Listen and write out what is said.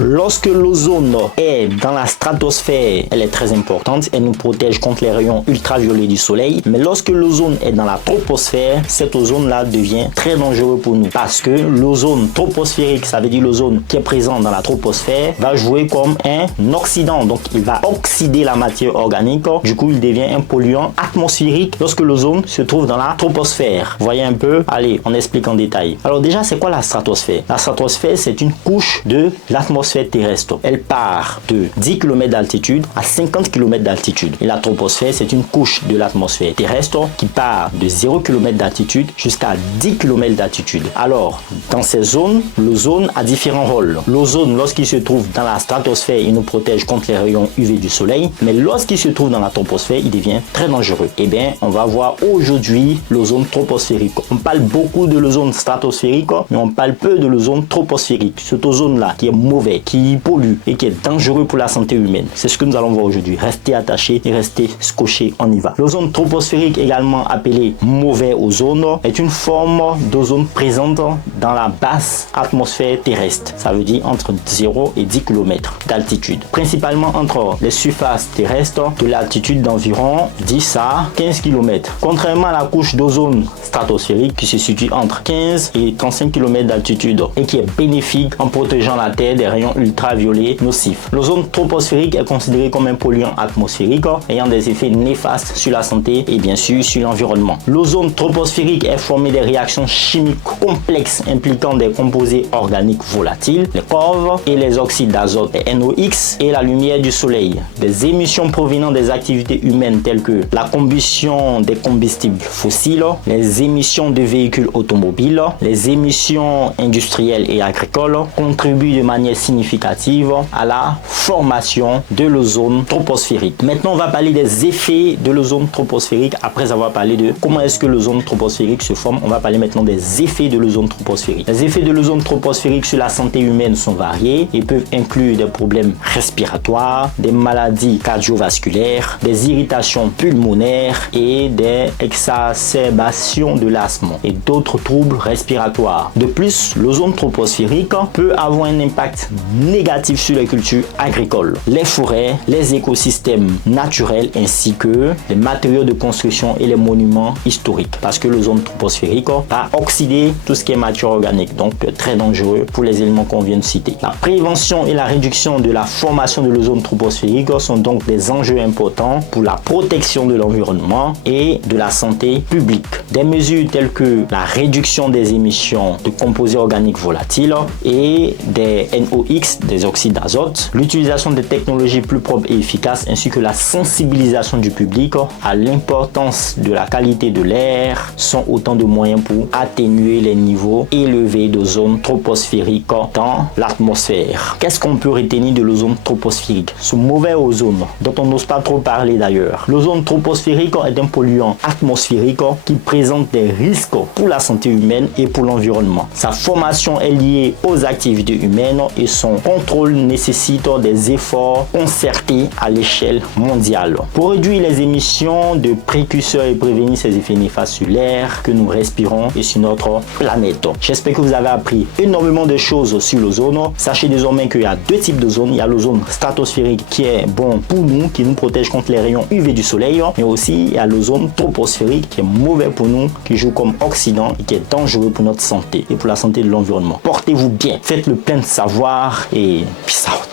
Lorsque l'ozone est dans la stratosphère, elle est très importante, elle nous protège contre les rayons ultraviolets du soleil. Mais lorsque l'ozone est dans la troposphère, cet ozone-là devient très dangereux pour nous. Parce que l'ozone troposphérique, ça veut dire l'ozone qui est présent dans la troposphère, va jouer comme un oxydant. Donc il va oxyder la matière organique. Du coup, il devient un polluant atmosphérique lorsque l'ozone se trouve dans la troposphère. Vous voyez un peu? Allez, on explique en détail. Alors déjà, c'est quoi la stratosphère? La stratosphère, c'est une couche de l'atmosphère terrestre. Elle part de 10 km d'altitude à 50 km d'altitude. Et la troposphère, c'est une couche de l'atmosphère terrestre qui part de 0 km d'altitude jusqu'à 10 km d'altitude. Alors, dans ces zones, l'ozone a différents rôles. L'ozone, lorsqu'il se trouve dans la stratosphère, il nous protège contre les rayons UV du soleil. Mais lorsqu'il se trouve dans la troposphère, il devient très dangereux. Eh bien, on va voir aujourd'hui l'ozone troposphérique. On parle beaucoup de l'ozone stratosphérique, mais on parle peu de l'ozone troposphérique. Cet ozone-là qui est mauvais, qui pollue et qui est dangereux pour la santé humaine. C'est ce que nous allons voir aujourd'hui. Restez attachés et restez scotchés, on y va. L'ozone troposphérique, également appelé mauvais ozone, est une forme d'ozone présente dans la basse atmosphère terrestre. Ça veut dire entre 0 et 10 km d'altitude. Principalement entre les surfaces terrestres de l'altitude d'environ 10 à 15 km. Contrairement à la couche d'ozone stratosphérique qui se situe entre 15 et 35 km d'altitude et qui est bénéfique en protégeant la Terre des rayons ultraviolets nocifs. L'ozone troposphérique est considéré comme un polluant atmosphérique ayant des effets néfastes sur la santé et bien sûr sur l'environnement. L'ozone troposphérique est formé des réactions chimiques complexes impliquant des composés organiques volatiles, les corps et les oxydes d'azote, les NOx, et la lumière du soleil. Des émissions provenant des activités humaines telles que la combustion des combustibles fossiles, les émissions de véhicules automobiles, les émissions industrielles et agricoles contribuent de manière significative à la formation de l'ozone troposphérique. Maintenant, on va parler des effets de l'ozone troposphérique. Après avoir parlé de comment est-ce que l'ozone troposphérique se forme, on va parler maintenant des effets de l'ozone troposphérique. Les effets de l'ozone troposphérique sur la santé humaine sont variés et peuvent inclure des problèmes respiratoires, des maladies cardiovasculaires, des irritations pulmonaires et des exacerbations de l'asthme et d'autres troubles respiratoires. De plus, l'ozone troposphérique peut avoir un impact négatif sur les cultures agricoles, les forêts, les écosystèmes naturels ainsi que les matériaux de construction et les monuments historiques parce que l'ozone troposphérique va oxyder tout ce qui est matière organique, donc très dangereux pour les éléments qu'on vient de citer. La prévention et la réduction de la formation de l'ozone troposphérique sont donc des enjeux importants pour la protection de l'environnement et de la santé publique. Des mesures telles que la réduction des émissions de composés organiques volatiles et des NOx, des oxydes d'azote, l'utilisation des technologies plus propres et efficaces ainsi que la sensibilisation du public à l'importance de la qualité de l'air sont autant de moyens pour atténuer les niveaux élevés d'ozone troposphérique dans l'atmosphère. Qu'est-ce qu'on peut retenir de l'ozone troposphérique? Ce mauvais ozone dont on n'ose pas trop parler d'ailleurs. L'ozone troposphérique est un polluant atmosphérique qui présente des risques pour la santé humaine et pour l'environnement. Sa formation est liée aux activités humaines et son contrôle nécessite des efforts concertés à l'échelle mondiale. Pour réduire les émissions de précurseurs et prévenir ces effets néfastes sur l'air que nous respirons et sur notre planète. J'espère que vous avez appris énormément de choses sur l'ozone. Sachez désormais qu'il y a deux types d'ozone. Il y a l'ozone stratosphérique qui est bon pour nous, qui nous protège contre les rayons UV du soleil, mais aussi il y a l'ozone troposphérique qui est mauvais pour nous, qui joue comme oxydant et qui est dangereux pour notre santé et pour la santé de l'environnement. Portez-vous bien, faites le plein de savoir et peace out.